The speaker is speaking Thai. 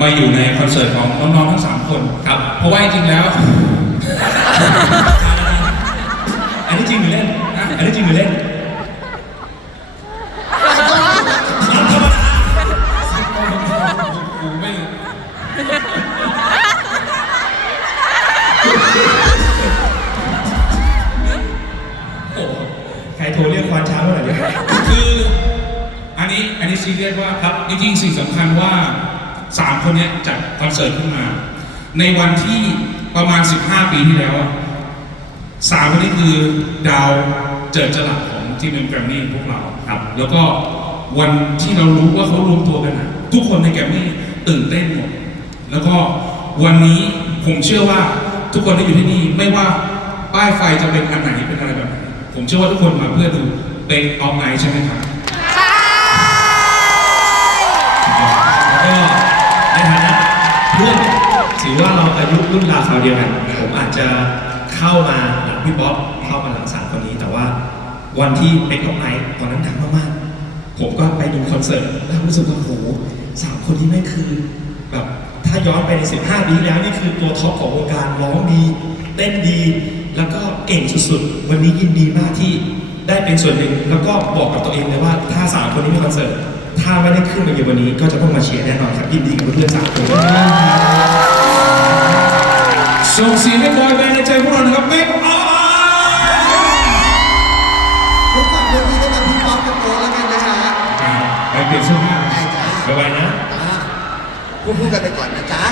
มาอยู่ในคอนเสิร์ตของน้องๆทั้งสามคนครับ เพราะว่าจริงๆแล้ว อันนี้จริงหรือเล่นอะอันนี้จริงหรือเล่นกูไม่โอ้ใครโทรเรียกควานช้างเมื่อไหร่เนี่ยคืออันนี้อันนี้ซีเรียสว่าครับจริงๆสิ่งสำคัญว่า สามคนเนี้ยจัดคอนเสิร์ตขึ้นมา ในวันที่ประมาณ 15 ปีที่แล้วอะสามคนนี้คือดาวเจิดจรัสของทีมเอ็มแกรมมี่พวกเราครับ แล้วก็วันที่เรารู้ว่าเขารวมตัวกันนะทุกคนในแกรมมี่ตื่นเต้นหมดแล้วก็วันนี้ผมเชื่อว่าทุกคนที่อยู่ที่นี่ไม่ว่าป้ายไฟจะเป็นอันไหนเป็นอะไรแบบไหนผมเชื่อว่าทุกคนมาเพื่อดูเป็นออฟไนท์ใช่ไหมครับือว่าเราอายุรุ่นราวคราวเดียวกันผมอาจจะเข้ามาหลังพี่บ๊อบเข้ามาหลังสามคนนี้ แต่ว่าวันที่เป็นกับไนท์ตอนนั้นดังมากๆผมก็ไปดูคอนเสิร์ตแล้วรู้สึกว่าโหสามคนนี้แม่งคือแบบถ้าย้อนไปใน 15 ปีที่แล้วนี่คือตัวท็อปของวงการร้องดีเต้นดี แล้วก็เก่งสุดๆ วันนี้ยินดีมากที่ได้เป็นส่วนหนึ่ง แล้วก็บอกกับตัวเองเลยว่าถ้าสามคนนี้มีคอนเสิร์ตถ้าไม่ได้ขึ้นมาในวันนี้ก็จะต้องมาเชียร์แน่นอนครับยินดีกับเพื่อนสามคน ส่งเสียงให้บอยแบนด์ในใจพวกเรานะครับเมกออทุกฝั่งคนนี้ก็มาพี่ป๊อปกับโตแล้วกันนะจ๊ะไปเปลี่ยนเสื้อผ้าได้จ้าไปไวๆนะจ้าพูดพูดกันไปก่อนนะจ๊ะ